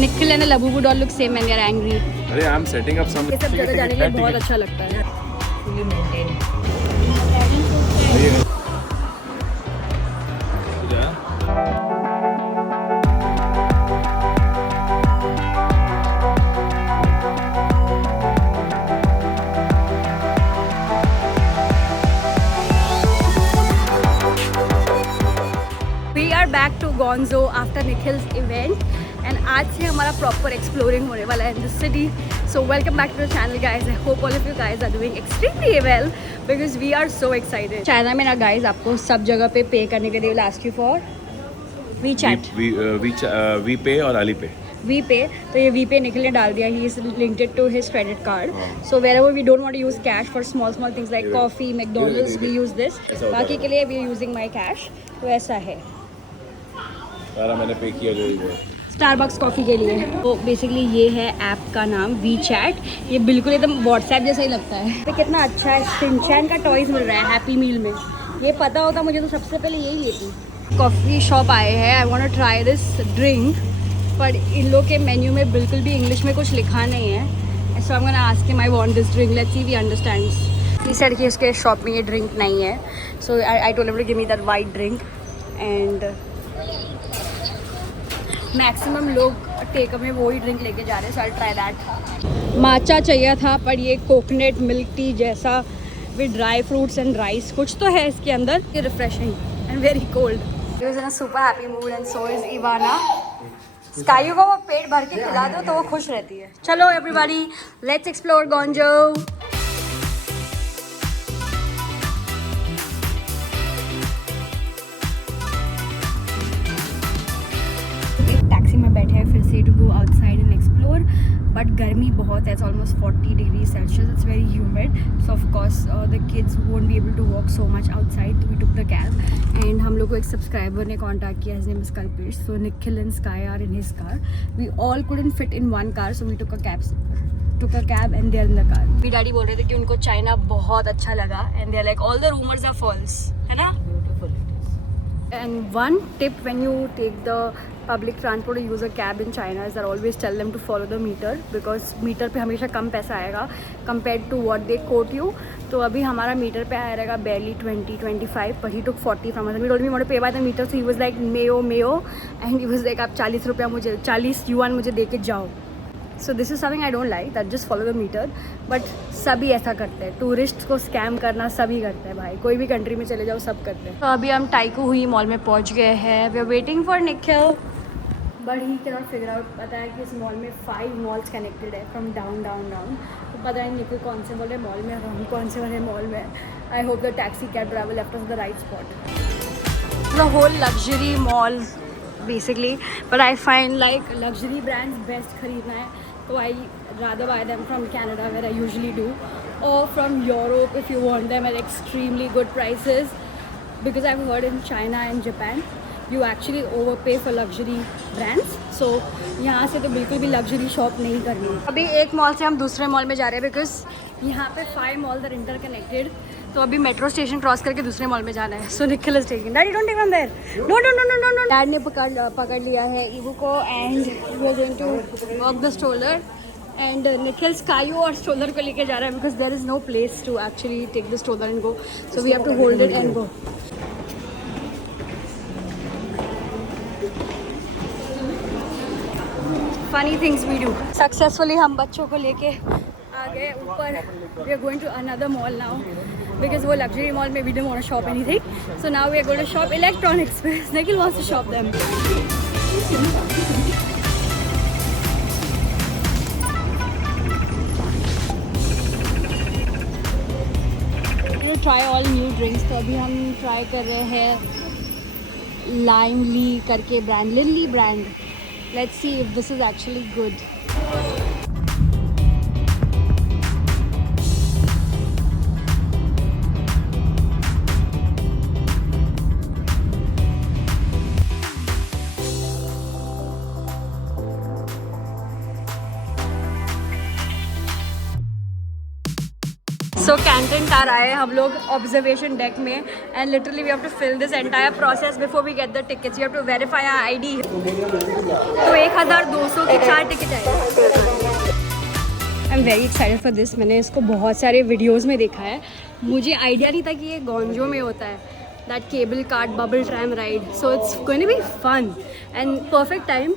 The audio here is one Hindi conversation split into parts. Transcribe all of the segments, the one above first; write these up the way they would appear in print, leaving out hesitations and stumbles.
Nikhil and the Labubu doll look same and they are angry. अरे I am setting up some ये सब जगह जाने के लिए बहुत अच्छा लगता है. fully maintained. We are back to Gonzo after Nikhil's event and आज से हमारा proper exploring होने वाला है in the city. So welcome back to the channel guys. I hope all of you guys are doing extremely well because we are so excited. China में ना guys आपको सब जगह पे पे करने के लिए will ask you for WeChat. We pay और Alipay. VPay, तो ये VPay निखिल ने डाल दिया. He is linked it to his credit card. So wherever we don't want to use cash for small things like coffee, McDonald's, we use this. बाकी के लिए we are using my cash. तो ऐसा है. सारा मैंने पे किया जो है. स्टारबक्स कॉफ़ी के लिए. तो बेसिकली ये है ऐप का नाम WeChat. ये बिल्कुल एकदम व्हाट्सएप जैसा ही लगता है. तो कितना अच्छा है. शिनचैन का टॉयज मिल रहा है हैप्पी मील में. ये पता होता मुझे तो सबसे पहले यही लेती. कॉफ़ी शॉप आए हैं. I want to try this drink पर इन लोग के मेन्यू में बिल्कुल भी इंग्लिश में कुछ लिखा नहीं है. So I am gonna ask him I want this drink. Let's see we understands. He said कि उसके शॉप में ये ड्रिंक नहीं है. So I told him to give me that white drink and maximum लोग टेक में वो ही ड्रिंक लेके जा रहे हैं. सो आई ट्राई दैट. माचा चाहिए था पर ये कोकोनट मिल्क टी जैसा with dry fruits and rice कुछ तो है इसके अंदर. ये refreshing and very cold. He was in a super happy mood and so is Ivana. Sky को वो पेट भर के खिला दो तो वो खुश रहती है. चलो everybody let's explore Guangzhou. Taxi में बैठे हैं फिर से to go outside and explore. But गर्मी बहुत है. It's almost 40 degree Celsius. It's very humid. So of course the kids won't be able to walk so much outside. We took the cab and हम लोग को एक सब्सक्राइबर ने कॉन्टैक्ट किया. His name is Kalpesh. So Nikhil and Sky are in his car. We all couldn't fit in one car so we took a cab and they are in the car. मेरी डैडी बोल रहे थे कि उनको चाइना बहुत अच्छा लगा and they are like all the rumours are false. है ना. And one tip when you take the public transport or use a cab in China is that always tell them to follow the meter because meter पे हमेशा कम पैसा आएगा compared to what they quote you. तो अभी हमारा मीटर पे आया रहेगा barely 20-25 but he took 40 from us. We told him we want to pay by the meter so he was like mayo and he was like आप 40 रुपया मुझे 40 युआन मुझे दे के जाओ. So this is something I don't like that just follow the meter. But सभी ऐसा करते हैं. टूरिस्ट को स्कैम करना सभी करते हैं भाई. कोई भी कंट्री में चले जाओ सब करते हैं. तो अभी हम टाइकू हुई मॉल में पहुंच गए हैं. We are waiting for Nikhil but he can not figure out. पता है कि इस मॉल में 5 मॉल्स कनेक्टेड है फ्रॉम डाउन. तो पता नहीं निखिल कौन से वाले मॉल में हम कौन से वाले मॉल में. I hope the taxi cab driver left us the right spot. The whole luxury mall basically but I find like luxury brands best खरीदना है तो I rather buy them from Canada where I usually do or from Europe if you want them at extremely good prices because I've heard in China and Japan you actually overpay for luxury brands. So यहाँ से तो बिल्कुल भी luxury shop नहीं करनी है. अभी एक मॉल से हम दूसरे मॉल में जा रहे हैं because यहाँ पे 5 malls are interconnected. तो अभी मेट्रो स्टेशन क्रॉस करके दूसरे मॉल में जाना है. So Nikhil is taking. Daddy don't take from there. No. Dad ने पकड़ लिया है ईवू को and we are going to walk the stroller and Nikhil Sky और स्ट्रोलर को लेके जा रहा है because there is no place to actually take the stroller and go. So we have to hold it and go. Funny things we do. Successfully हम बच्चों को लेके आ गए ऊपर. We are going to another mall now because वो luxury mall में we didn't want to shop anything. So now we are going to shop electronics because Nikhil wants to shop them. We try all new drinks. तो अभी हम try कर रहे हैं Lime Lee करके brand, Linley brand. Let's see if this is actually good. So Canton tower आए हम लोग ऑब्जर्वेशन डेक में and literally we have to fill this entire process before we get the tickets. We have to verify our ID. तो 1200 के 4 टिकट आए। I am very excited for this. मैंने इसको बहुत सारे वीडियोस में देखा है, मुझे आइडिया नहीं था कि ये गोंजो में होता है, that cable cart bubble tram ride. So it's going to be fun and perfect time,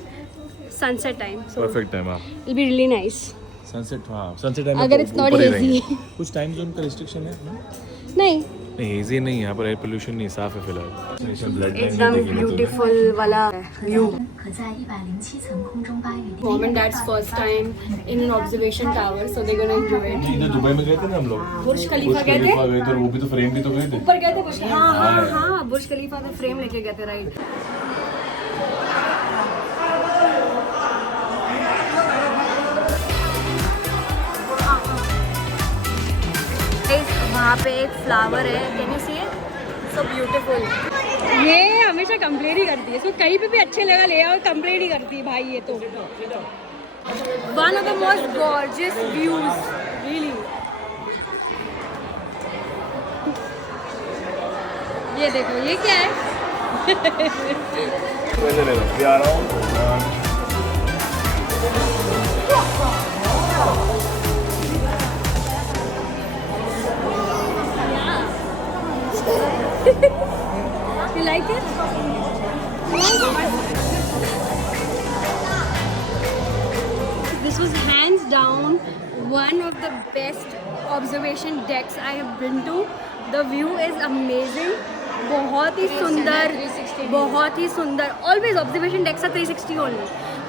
sunset time. Perfect time. हां, it be really nice. Sunset. हां, सनसेट टाइम अगर इट्स नॉट हेजी। कुछ टाइम जोन का रिस्ट्रिक्शन है ना? नहीं हेजी नहीं, यहाँ पर एयर पोल्यूशन नहीं, साफ है फिलहाल। एकदम ब्यूटीफुल वाला view. Mom and dad's first time in an observation tower, so they gonna enjoy it. इधर दुबई में गए थे ना हम लोग, बुर्ज खलीफा गए थे, और वो भी तो फ्रेम भी तो गए थे, ऊपर गए थे बुर्ज। हाँ, बुर्ज खलीफा का फ्रेम लेके गए थे, राइट। वहाँ पे एक फ्लावर है, can you see it? So beautiful. ये हमेशा कंप्लेन ही करती है, इसको कहीं पे भी अच्छे लगा ले और कंप्लेन ही करती है भाई। ये तो one of the most gorgeous views really. ये देखो, ये क्या है? आ रहा हूँ। You like it? This was hands down one of the best observation decks I have been to. The view is amazing. बहुत ही सुंदर, बहुत ही सुंदर। Always observation decks are 360 only.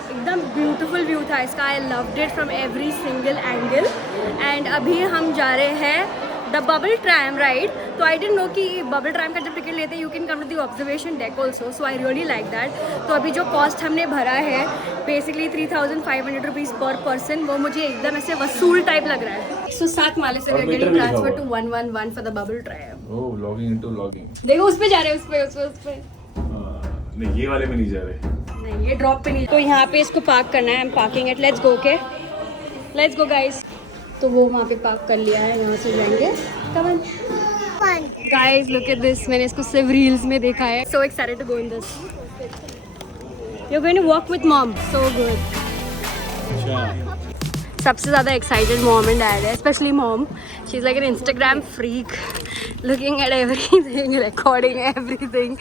एकदम ब्यूटीफुल व्यू था इसका। I loved it from every single angle. And अभी हम जा रहे हैं द बबल ट्रैम राइड। तो आई डिडंट नो कि बबल ट्रैम का जब टिकट लेते हैं you can come to the observation deck also, so I really like that. तो अभी जो कॉस्ट हमने भरा है बेसिकली 3500 रुपीज़ पर पर्सन, वो मुझे एकदम ऐसे वसूल टाइप लग रहा है। 107 माले से we getting transfer to 111 for the bubble tram. Oh, logging into logging. देखो उस पे जा रहे हैं, उस पे नहीं, ये वाले में नहीं जा रहे, नहीं ये ड्रॉप पे नहीं। तो यहाँ पे इसको पार्क करना है। I am parking it, let's go. के लेट्स गो गाइस। तो वो वहाँ पे पार्क कर लिया है, यहाँ से जाएंगे। Come on guys, look at this. मैंने इसको सिर्फ रील्स में देखा है। So excited to go in this. You are going to walk with mom, so good. सबसे ज़्यादा एक्साइटेड मॉम एंड डैड है, specially mom. She is like an Instagram freak, looking at everything, recording everything.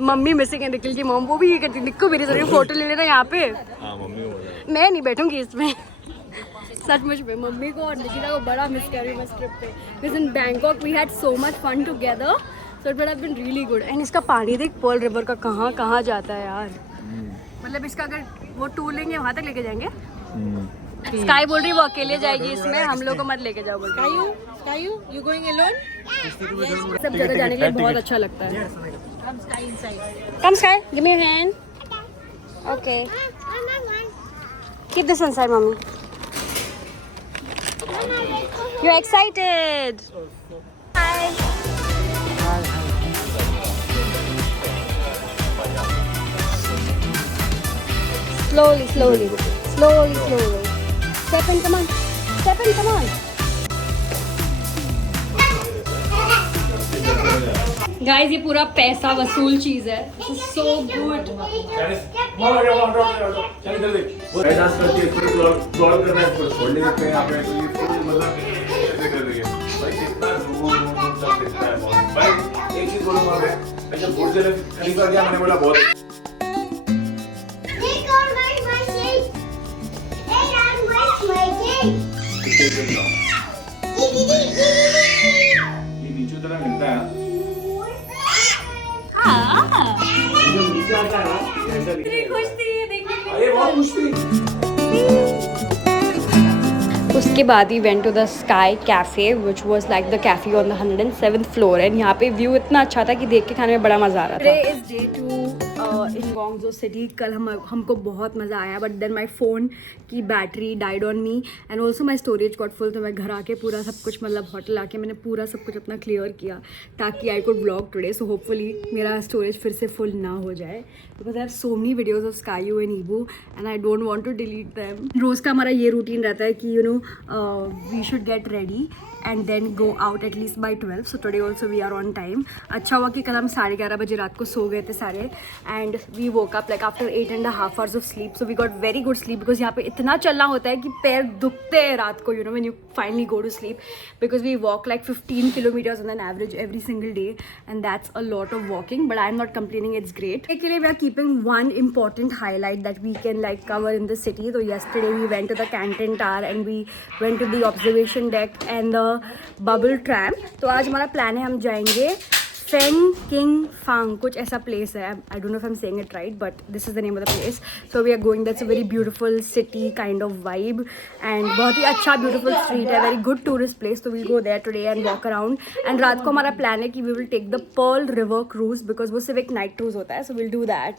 Mummy missing है निखिल की मॉम, वो भी ये करती, निक्को मेरी जरूर फोटो ले लेना यहाँ पे। हाँ, मम्मी को मैं नहीं बैठूंगी इसमें। सचमुच में मम्मी को और निकिता को बड़ा मिस कर रही हूँ इस ट्रिप पे। Because in Bangkok we had so much fun together, so it would have been really good. And इसका पानी देख, पर्ल रिवर का कहाँ कहाँ जाता है यार। मतलब इसका अगर वो टूर लेंगे वहाँ तक लेके जाएंगे। स्काई बोल रही वो अकेले जाएगी इसमें, हम लोग को मत लेके जाओ बोल। You going alone? सब जगह जाने के लिए बहुत अच्छा लगता है। Come Sky, give me your hand. Okay, keep this inside mummy. You're excited. Hi. Slowly. Step in, come on. Guys, ये पूरा पैसा वसूल चीज है। So good. मैंने बोला बहुत नीचे तरह मिलता है। उसके बाद he went to the sky cafe which was like the cafe on the 107th floor. And यहाँ पे व्यू इतना अच्छा था कि देख के खाने में बड़ा मज़ा आ रहा था। Today is day 2 in Guangzhou city. कल हमको बहुत मज़ा आया, बट देन माई फ़ोन की battery died on me and also my storage got full. तो मैं घर आके पूरा सब कुछ, मतलब होटल आके मैंने पूरा सब कुछ अपना क्लियर किया ताकि I could vlog today. So hopefully मेरा स्टोरेज फिर से फुल ना हो जाए, because I have so many videos of Skyu and ईबू and I don't want to delete them. रोज़ का हमारा ये रूटीन रहता है कि we should get ready and then go out at least by 12. So today also we are on time. अच्छा हुआ कि कल हम 11:30 बजे रात को सो गए थे सारे and we woke up like after 8.5 hours of sleep. So we got very good sleep because यहाँ पे इतना चलना होता है कि पैर दुखते हैं रात को, when you finally go to sleep, because we walk like 15 kilometers on an average every single day and that's a lot of walking, but I'm not complaining, it's great. के लिए we are keeping one important highlight that we can like cover in the city. So yesterday we went to the Canton Tower and we went to the observation deck and the bubble tram. तो आज हमारा प्लान है हम जाएंगे फेंग किंग फांग, कुछ ऐसा प्लेस है. I don't know if I am saying it right, but this is the name of the place. So we are going. That's a very beautiful city kind of vibe and बहुत ही अच्छा ब्यूटीफुल स्ट्रीट है, वेरी गुड टूरिस्ट प्लेस. तो we'll go there today and walk around. And रात को हमारा प्लान है कि we will take the Pearl River cruise, because वो सिर्फ एक नाइट क्रूज होता है. So will do that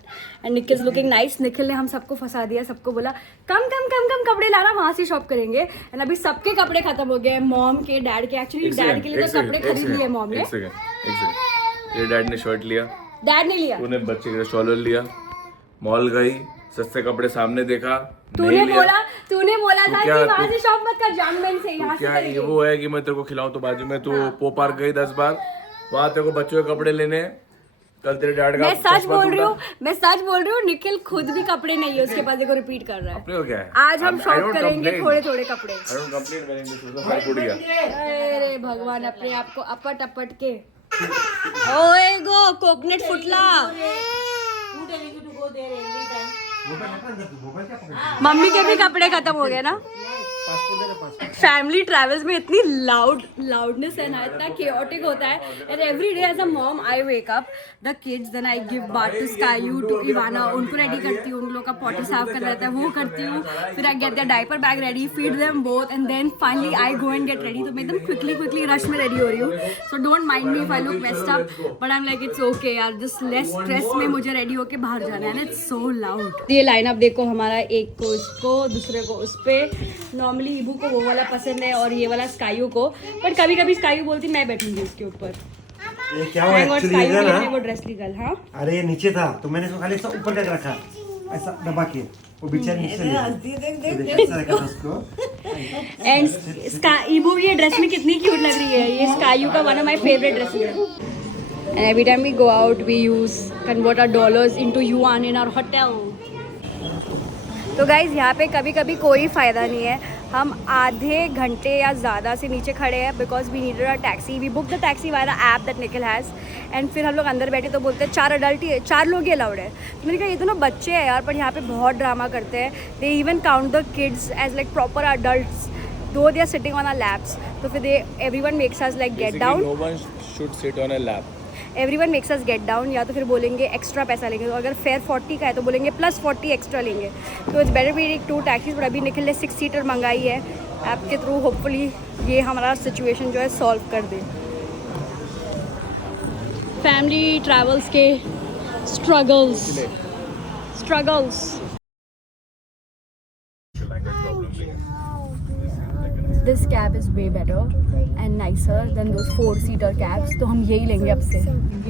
and Nikhil is looking nice. Nikhil ने हम सबको फंसा दिया, सबको बोला कम कम कम कम कपड़े लाना, वहाँ से शॉप करेंगे. एंड अभी सबके कपड़े खत्म हो गए, मॉम के, डैड के. एक्चुअली डैड के लिए तो कपड़े खरीद लिए मॉम ने. तेरे डैड ने शर्ट लिया, डैड ने लिया, तूने बच्चे के शॉलर लिया, मॉल गई, सस्ते कपड़े सामने देखा, तूने बोला था कि वहाँ से शॉप मत कर, जामन से यहाँ से करेंगे. ये वो है कि मैं तेरे को खिलाऊं तो बाजू में तू पो पार्क गई 10 बार, वहाँ तेरे को बच्चों के कपड़े लेने. कल तेरे डैड का मैं सच बोल रही हूँ. निखिल खुद भी कपड़े नहीं है उसके पास, देखो रिपीट कर रहा है. अपने को क्या है, आज हम शॉप करेंगे थोड़े थोड़े कपड़े. अरे भगवान, अपने आप को अपट अपट के. ओए गो कोकोनट फुटला. मम्मी के भी कपड़े खत्म हो गए ना. फैमिली ट्रैवल्स में इतनी लाउडनेस है ना, इतना केओटिक होता है. And every day as a mom I wake up the kids, then I give bath to Skyu, to Ivana. उनको रेडी करती हूँ, उन लोगों का पॉटी साफ करना रहता है, वो करती हूँ. फिर I get their diaper bag ready, feed them both and then finally I go and get ready. तो मैं एकदम क्विकली रश में रेडी हो रही हूँ. So don't mind me if I look messed up, but I am like it's okay यार, जस्ट लेस स्ट्रेस में मुझे रेडी होके बाहर जाना है. It's so loud. ये लाइनअप देखो हमारा, एक को उसको, दूसरे को उस पे. नॉर्मली ईबू को वो वाला पसंद है और ये वाला स्कायू को, बट कभी कभी स्कायू बोलती मैं बैठूंगी उसके ऊपर. ये क्या हुआ एक्चुअली है ना, वो ड्रेस लीगल. हाँ, अरे ये नीचे था तो मैंने इसको खाली ऐसा ऊपर करके रखा, ऐसा दबा के. वो बेचारी नीचे ले ऐसा रखा था उसको. एंड ईबू ये ड्रेस में कितनी क्यूट लग रही है. ये स्कायू का one of my favourite dresses है. And every time we go out we use convert our dollars into yuan in our hotel. तो गाइज़ यहाँ पे कभी कभी कोई फ़ायदा नहीं है. हम आधे घंटे या ज़्यादा से नीचे खड़े हैं because we needed a taxi. We book the taxi via the app that Nikhil has. And फिर हम लोग अंदर बैठे तो बोलते हैं 4 अडल्ट ही, 4 लोग ही अलाउड है. तो मैंने कहा ये दोनों बच्चे हैं यार, पर यहाँ पे बहुत ड्रामा करते हैं. They even count the kids as like proper adults though they are sitting on a laps. तो फिर they everyone makes us like get down. No one should sit on a lap. Everyone makes us get down, या तो फिर बोलेंगे एक्स्ट्रा पैसा लेंगे. तो अगर फेयर 40 का है तो बोलेंगे प्लस 40 एक्स्ट्रा लेंगे. तो it's better we take 2 taxis. पर अभी निखिल ने 6 सीटर मंगाई है ऐप के थ्रू. होपफुली ये हमारा सिचुएशन जो है सॉल्व कर दे. फैमिली ट्रैवल्स के struggles. This cab is way better and nicer than those 4-सीटर कैब्स. तो हम यही लेंगे अब से.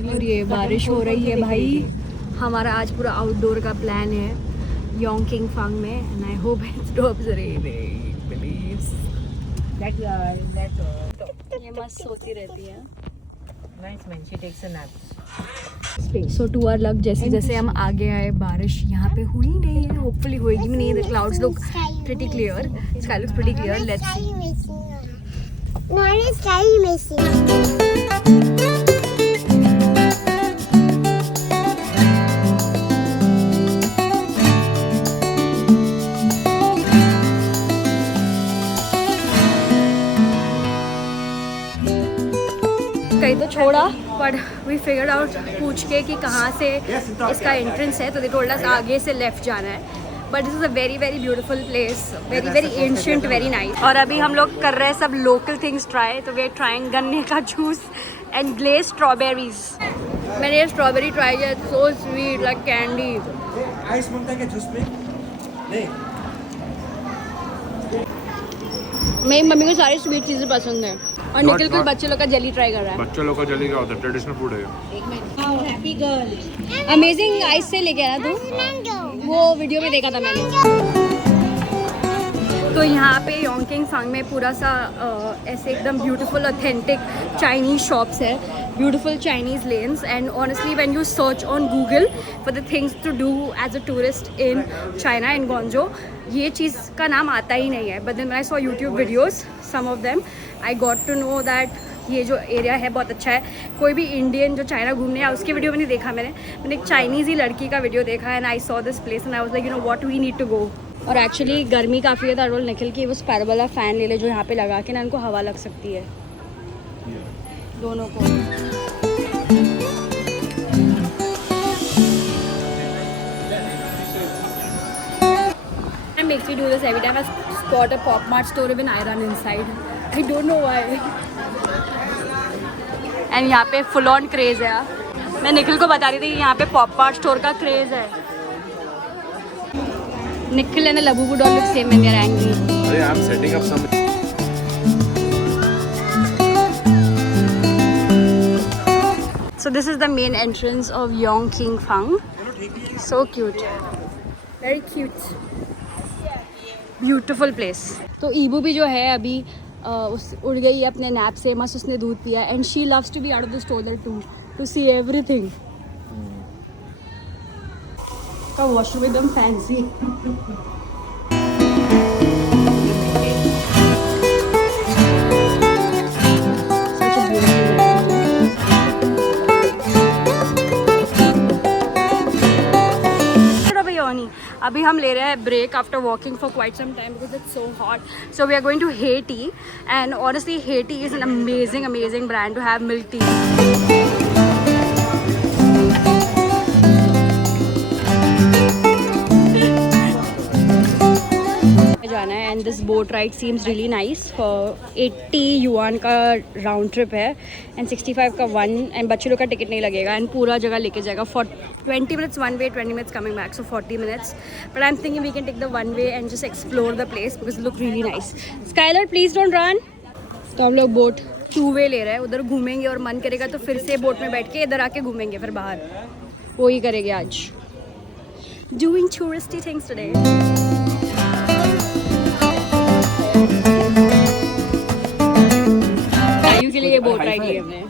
और ये बारिश हो रही है भाई. हमारा आज पूरा आउटडोर का प्लान है योंगकिंग फांग में. And I hope it stops raining please. ये मस्त सोती रहती है. Nice man, she takes a nap. So two hour luck जैसे जैसे हम आगे आए बारिश यहाँ पे हुई नहीं है. होपफुली होएगी भी नहीं. The clouds look pretty clear. Sky looks pretty clear. Let's कहीं तो छोड़ा, बट वी फिगर्ड आउट पूछ के कि कहाँ से इसका एंट्रेंस है. तो दे टोल्ड अस आगे से लेफ्ट जाना है. But this is a very very beautiful place, very very ancient, very nice. और अभी हम लोग कर रहे हैं सब लोकल थिंग्स ट्राई. तो वी आर ट्राइंग गन्ने का जूस एंड ग्लेज स्ट्रॉबेरीज. मैंने ये स्ट्रॉबेरी ट्राई किया, so sweet like candy. Ice बनता है क्या जूस में? नहीं। मेरी मम्मी को सारी स्वीट चीज़ें पसंद है और निखिल को बच्चे लोग का जली ट्राई कर रहा है। बच्चे लोग का जली क्या होता है? ट्रेडिशनल फूड है। Happy girl. अमेजिंग आइस से लेके आया तू, वो वीडियो में देखा था मैंने। तो यहाँ पे योंगकिंग फांग में पूरा सा ऐसे एकदम ब्यूटीफुल ऑथेंटिक चाइनीज़ शॉप्स है, beautiful Chinese lanes, and honestly when you search on Google for the things to do as a tourist in China in Guangzhou, ये चीज़ का नाम आता ही नहीं है। But then I saw YouTube videos some of them, I got to know that ये जो एरिया है बहुत अच्छा है। कोई भी इंडियन जो चाइना घूमने आया उसकी वीडियो में नहीं देखा मैंने एक चाइनीज़ ही लड़की का वीडियो देखा, and I saw this place and I was like you know what we need to go. और एक्चुअली गर्मी काफ़ी है, रोल निकल के वो स्पाइरल वाला फ़ैन ले ले जो यहाँ पे लगा के ना इनको हवा लग सकती है दोनों को। Makes me do this every time I spot a Pop Mart store even I run inside. I don't know why. And यहाँ पे फुल ऑन क्रेज है यार। मैं निखिल को बता रही थी कि यहाँ पे पॉप मार्ट स्टोर का क्रेज है। Nikhil and the Labubu doll look same when they are angry. अरे I'm setting up some. So this is the main entrance of Yongqing Fang. So cute. Very cute. Beautiful place. तो ईबू भी जो है अभी उस उड़ गई है अपने नैप से, मस्त उसने दूध पिया, and she loves to be out of the store to see everything. का वॉशरूम एकदम फैंसी। अभी हम ले रहे हैं break after walking for quite some time because it's so hot, so we are going to HeyTea, and honestly HeyTea is an amazing brand to have milk tea. जाना है, and this boat ride seems really nice. For 80 yuan का राउंड ट्रिप है एंड 65 का वन, एंड बच्चे लोग का टिकट नहीं लगेगा, एंड पूरा जगह लेके जाएगा for 20 minutes one way, 20 minutes coming back, so 40 minutes. But I'm thinking we can take the one way and just explore the place because it look really nice. Skylar, please don't run. तो हम लोग बोट 2 way ले रहे हैं, उधर घूमेंगे और मन करेगा तो फिर से बोट में बैठ के इधर आके घूमेंगे फिर बाहर, वो ही करेंगे आज। Doing touristy things today. आयु के लिए बोट राइड ली हमने।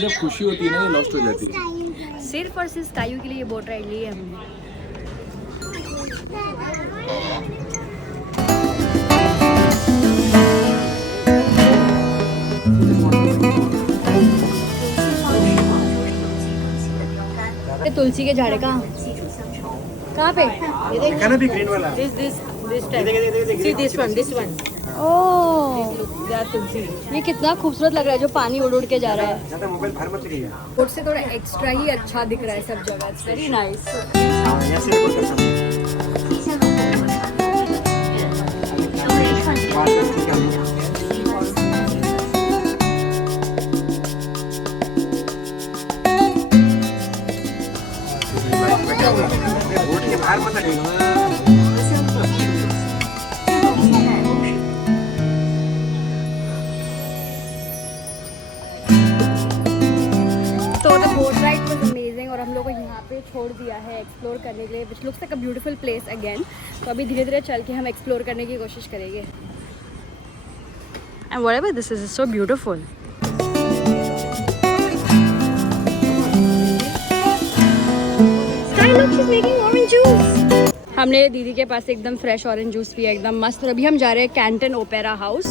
जब खुशी होती है ना ये लॉस्ट हो जाती है। सिर्फ और सिर्फ कायू के लिए ये बोट राइड ली है हमने। तुलसी के झाड़ कहाँ पे? ग्रीन वाला। This one. ओह, तुलसी। ये कितना खूबसूरत लग रहा है जो पानी उड़ उड़ के जा रहा है। ज़्यादा मोबाइल बाहर मत रखिए। बोट से थोड़ा एक्स्ट्रा ही अच्छा दिख रहा है सब जगह। It's very nice. यहाँ से रिकॉर्ड कर सकते हैं। बोट के बाहर मत रखिए। और हम लोग को यहाँ पे छोड़ दिया है एक्सप्लोर करने के लिए, which looks like a beautiful place again. तो अभी धीरे धीरे चल के हम एक्सप्लोर करने की कोशिश करेंगे। And whatever this is so beautiful. हमने दीदी के पास एकदम फ्रेश ऑरेंज जूस पिया, एकदम मस्त। और अभी हम जा रहे हैं Canton opera house.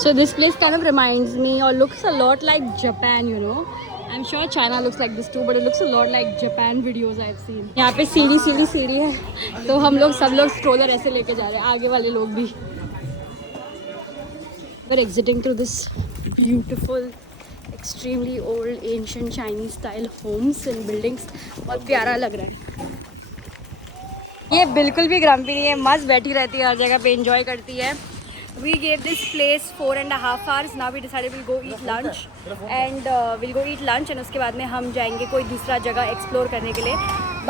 So this place kind of reminds me or looks a lot like Japan, you know. I'm sure China looks like this too, but it looks a lot like Japan videos I've seen. यहाँ पे सीढ़ी है, तो हम लोग सब लोग स्ट्रोलर ऐसे लेके जा रहे हैं, आगे वाले लोग भी। We're exiting through this beautiful extremely old ancient Chinese style homes and buildings, बहुत प्यारा लग रहा है। ये बिल्कुल भी ग्रम्पी नहीं है, मस्त बैठी रहती है हर जगह पे, एंजॉय करती है। We gave this place 4.5 hours. Now we decided we'll go eat lunch and उसके बाद में हम जाएंगे कोई दूसरा जगह एक्सप्लोर करने के लिए।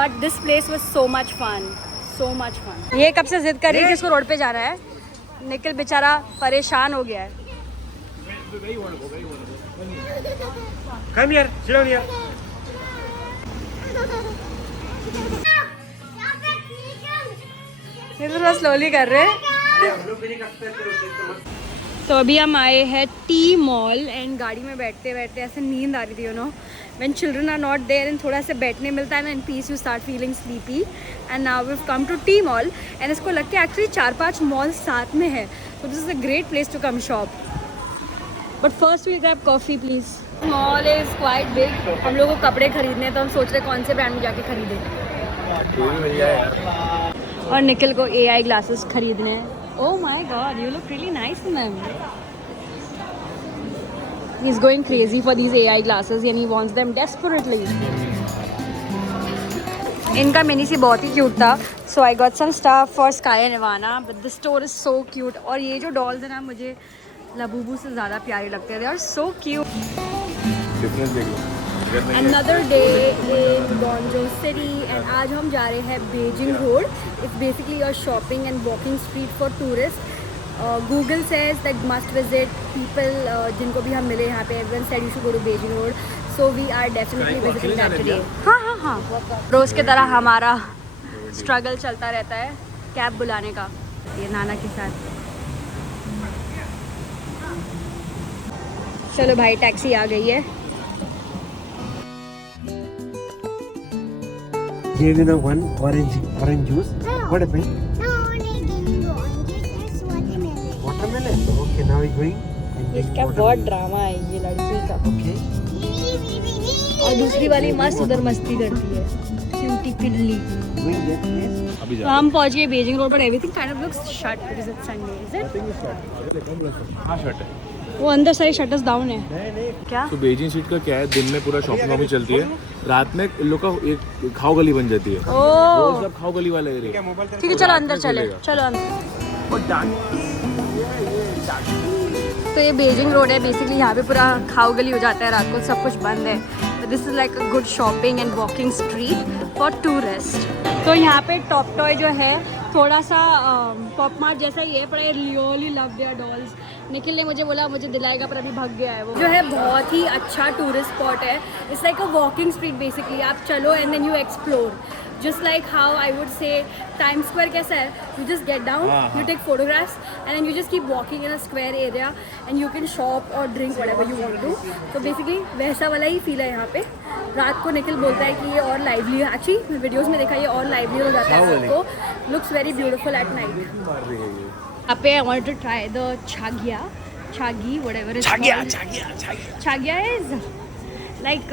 But this place was so much fun, so much fun. ये कब से जिद कर रही है कि इसको रोड पे जाना है, निखिल बेचारा परेशान हो गया है। Come here, sit down here. ये तो थोड़ा स्लोली कर रहे हैं। तो अभी हम आए हैं टी मॉल एंड गाड़ी में बैठते बैठते ऐसे नींद आ रही थी, you know when children are not there and थोड़ा से बैठने मिलता है ना in peace, you start feeling sleepy. And now we have come to Teemall and इसको लगता है एक्चुअली 4-5 मॉल साथ में है, तो this is a great place to come shop. But first we grab coffee please. Mall is quite big. हम लोग को कपड़े खरीदने हैं तो हम सोच रहे कौन से ब्रांड में जाके खरीदें, और निखिल को AI ग्लासेस खरीदने हैं। Oh my God, you look really nice in them. He's going crazy for these AI glasses and he wants them desperately. इनका मिनी सी बहुत ही क्यूट था, so I got some stuff for Sky and Ivana, but the store is so cute. और ये जो dolls है ना, मुझे लबूबू से ज़्यादा प्यारे लगते हैं, they are so cute. Difference देख लो। Another day in Guangzhou City and आज हम जा रहे हैं Beijing Road. It's basically a shopping and walking street for tourists. Google says that must visit people जिनको भी हम मिले यहाँ पे, everyone said you should go to Beijing Road. So we are definitely visiting that today. हाँ रोज़ की तरह हमारा स्ट्रगल चलता रहता है कैब बुलाने का, ये नाना के साथ। चलो भाई टैक्सी आ गई है। Gave you the one orange juice. What happened? No, they give you oranges. That's watermelon. Watermelon. Okay, now we're going. and drink इसका बहुत watermelon. ड्रामा है ये लड़की का, Okay. और दूसरी वाली मस्त उधर मस्ती करती है, क्यूटी पिल्ली। Going that place. अभी तो हम पहुंच गए बेजिंग रोड, पर everything kind of looks shut because it's Sunday, is it? हाँ शर्ट है। वो अंदर सारी शटर्स डाउन है क्या? तो बेजिंग स्ट्रीट का क्या है, दिन में पूरा शॉपिंग वॉपिंग चलती है, रात में इन लोग का एक खाओ गली बन जाती है। ओह वो सब खाओ गली वाला एरिया। ठीक है, चलो अंदर चले, चलो अंदर। तो ये बेजिंग रोड है, बेसिकली यहाँ पे पूरा खाओ गली हो जाता है रात को, सब कुछ बंद है। This is like a good shopping and walking street for tourist. तो यहाँ पे टॉप टॉय जो है थोड़ा सा पॉप मार्ट जैसा ही है, पर I really love their dolls. Nikhil ने मुझे बोला मुझे दिलाएगा, पर अभी भाग गया है वो। जो है बहुत ही अच्छा टूरिस्ट स्पॉट है, it's like a walking street basically. आप चलो and then you explore, just like how I would say Times Square कैसा है, you just get down, you take photographs and then you just keep walking in a square area and you can shop or drink whatever you want to do. तो basically वैसा वाला ही फील है यहाँ पे। रात को निखिल बोलता है कि ये और लाइवली है, एक्चुअली वीडियोस में देखा ये और लाइवली हो जाता है रात को, looks very beautiful at night. यहाँ पे I wanted to try the chagi whatever it's called. Chagya is like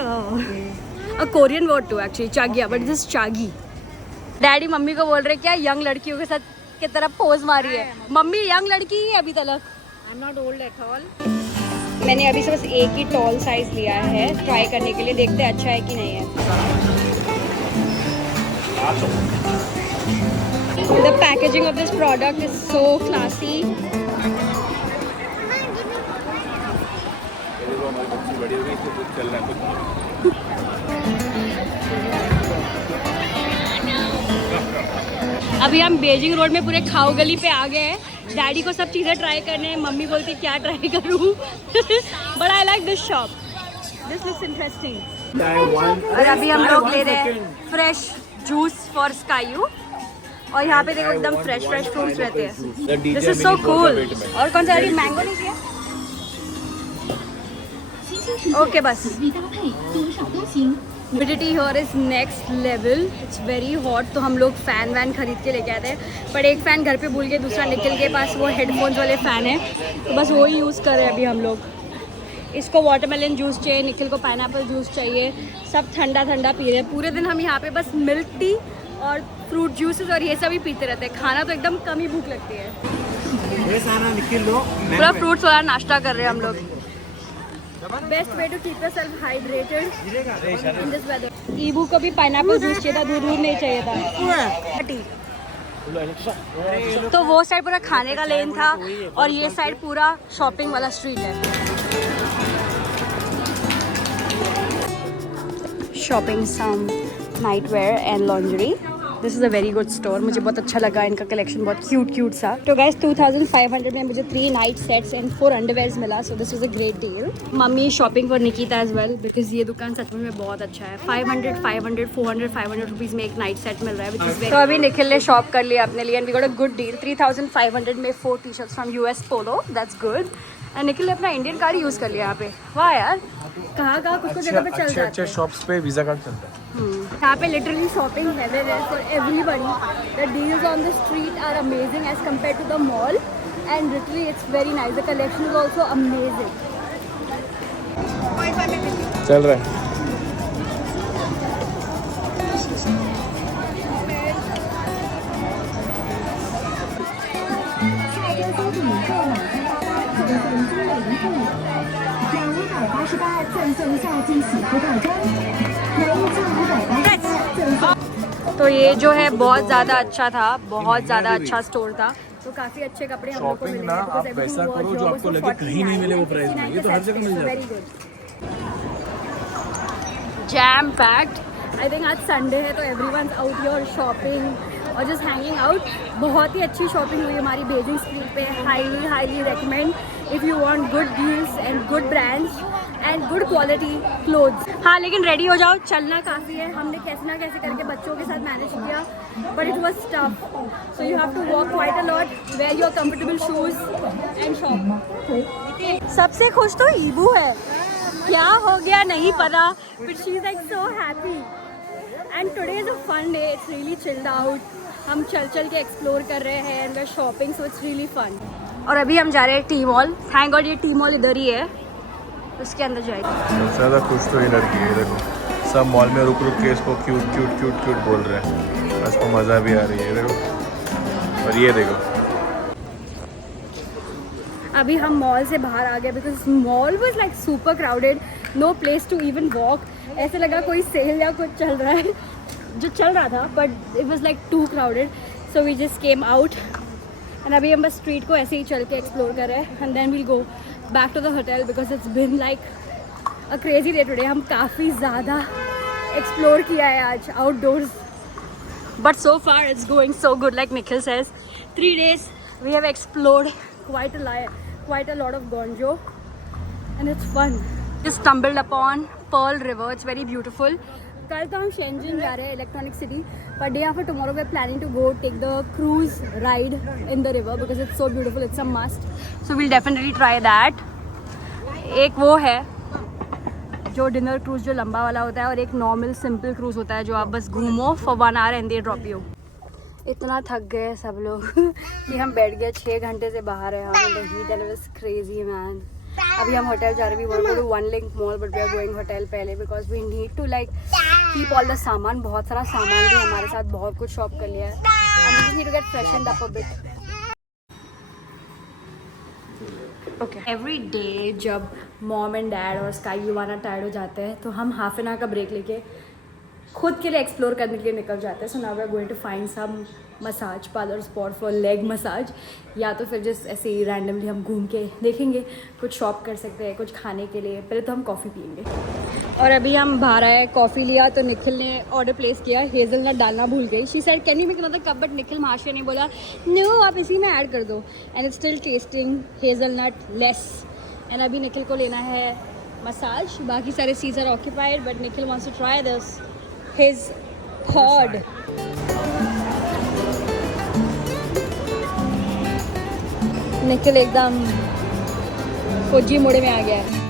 a Korean word too actually, chagya, but this is chagi. Daddy mummy को बोल रहे क्या यंग लड़कियों के साथ की तरफ पोज मारी है, मम्मी यंग लड़की ही है अभी तक। I am not old at all. मैंने अभी से बस एक ही टॉल साइज लिया है ट्राई करने के लिए, देखते हैं अच्छा है कि नहीं है। The packaging of this product is so classy. अभी हम बेजिंग रोड में पूरे खाओ गली पे आ गए हैं। डैडी को सब चीज़ें ट्राई करने हैं, मम्मी बोलती क्या ट्राई करूँ but I like this shop, this looks interesting. और अभी हम लोग ले रहे हैं फ्रेश जूस फॉर स्कायू, और यहाँ पे देखो एकदम फ्रेश फ्रूट्स रहते हैं। This is so cool. और कौन सा मैंगो नहीं किया? ओके बस। Humidity here is next level. It's very hot. तो हम लोग फ़ैन वैन खरीद के लेके आते हैं, पर एक फ़ैन घर पे भूल गए, दूसरा निखिल के पास वो हेडफोन्स वाले फ़ैन है, तो बस वही यूज़ कर रहे हैं अभी हम लोग। इसको वाटरमेलन जूस चाहिए, निखिल को पाइनएप्पल जूस चाहिए, सब ठंडा ठंडा पी रहे हैं। पूरे दिन हम यहाँ पे बस मिल्क टी और फ्रूट जूसेस और ये सब ही पीते रहते हैं। खाना तो एकदम कम ही भूख लगती है। पूरा फ्रूट्स वाला नाश्ता कर रहे हैं हम लोग। Best way to keep yourself hydrated in this weather. ईबू को भी पाइनएप्पल जूस चाहिए था, दूध नहीं चाहिए था। तो वो साइड पूरा खाने का लेन था और ये साइड पूरा शॉपिंग वाला स्ट्रीट है। Shopping some night wear and laundry. This is a very good store, मुझे बहुत अच्छा लगा इनका कलेक्शन, बहुत क्यूट सा। तो गाइस 2500 में मुझे 3 नाइट सेट्स एंड 4 अंडरवेयर्स मिला, so this is a great deal. Mummy shopping for Nikita as well because ये दुकान सच में बहुत अच्छा है। 500, 400 रुपीज़ में एक नाइट सेट मिल रहा है, which is very। तो अभी निखिल ने शॉप कर लिया अपने लिए and we got a good deal. 3500 में 4 T shirts from US polo, that's good. And Nikhil ने अपना इंडियन कार्ड यूज़ कर लिया यहाँ पे। वाह यार, कहाँ कुछ जगह पे चल जाता है। शॉप्स पे वीजा कार्ड चलता है। यहाँ पे लिटरली शॉपिंग हेवन है for everybody. The deals on the street are amazing as compare to the mall and literally it's very nice. The collection is also amazing. चल रहा है। तो ये जो है बहुत ज़्यादा अच्छा था, बहुत ज़्यादा अच्छा स्टोर था। तो काफ़ी अच्छे कपड़े हम लोग को मिले। शॉपिंग ना आप वैसा करो जो आपको लगे कहीं नहीं मिले वो प्राइस में, ये तो हर जगह मिल जाता है। Very good, jam packed. I think आज संडे है तो एवरीवन आउट हियर शॉपिंग और जस्ट हैंगिंग आउट। बहुत ही अच्छी शॉपिंग हुई हमारी बेजिंग स्ट्रीट पे। Highly recommend if you want good deals and good brands and good quality clothes. हाँ, लेकिन रेडी हो जाओ, चलना काफ़ी है। हमने कैसे ना कैसे करके बच्चों के साथ मैनेज किया, but it was tough. So you have to walk quite a lot, wear your comfortable shoes and shop. सबसे खुश तो ईबू है, क्या हो गया नहीं पता, but she is like so happy. And today is a fun day, it's really chilled out. हम चल के एक्सप्लोर कर रहे हैं and we are shopping, so it's really fun. और अभी हम जा रहे हैं टी मॉल। थैंक गॉड ये टी मॉल इधर ही है, उसके अंदर जाएगी। सबसे ज़्यादा खुश तो ये लड़की है, देखो सब मॉल में रुक के इसको क्यूट बोल रहे हैं, इसको मज़ा भी आ रही है देखो। और ये देखो अभी हम मॉल से बाहर आ गए because mall was like super crowded, no place to even walk. ऐसे लगा कोई सेल या कुछ चल रहा है जो चल रहा था, but it was like too crowded, so we just came out and अभी हम बस स्ट्रीट को ऐसे ही चल के एक्सप्लोर कर रहे हैं and then we'll go back to the hotel because it's been like a crazy day today. हम काफ़ी ज़्यादा एक्सप्लोर किया है आज outdoors, but so far it's going so good. Like Nikhil says 3 days we have explored quite a lot of Gonjo and it's fun. Just stumbled upon Pearl River, it's very beautiful. कल तो हम शेंजन जा रहे हैं, electronic city, but day after tomorrow we are planning to go take the cruise ride in the river because it's so beautiful, it's a must. So we'll definitely try that. एक वो है जो डिनर क्रूज जो लंबा वाला होता है और एक नॉर्मल सिंपल क्रूज होता है जो आप बस घूमो for 1 hour and they drop you. इतना थक गए सब लोग कि हम बैठ गए 6 घंटे से बाहर है हम। The heat and it was crazy man. अभी हम होटल जा रहे हैं, we want to do one link mall but we are going hotel पहले because we need to like keep all the सामान। बहुत सारा सामान भी हमारे साथ, बहुत कुछ शॉप कर लिया है and we need to get freshened up a bit. Okay, every day जब मॉम एंड डैड और स्काई युवाना टायर्ड हो जाते हैं तो हम हाफ एन आवर का ब्रेक लेके खुद के लिए एक्सप्लोर करने के लिए निकल जाते हैं। So now we are going to find some massage parlour spot for leg massage, या तो फिर जस्ट ऐसे ही रैंडमली हम घूम के देखेंगे, कुछ शॉप कर सकते हैं, कुछ खाने के लिए। पहले तो हम कॉफ़ी पियेंगे। और अभी हम बाहर आए, कॉफ़ी लिया तो निखिल ने ऑर्डर प्लेस किया, हेज़लनट डालना भूल गई। She said can you make another cup, but Nikhil महाशय ने बोला नो आप इसी में ऐड कर दो and it's still tasting hazelnut less. And अभी निखिल को लेना है मसाज, बाकी सारे seats are occupied but Nikhil wants to try this his pod. Nikhil एकदम फौजी मोड़े में आ गया है।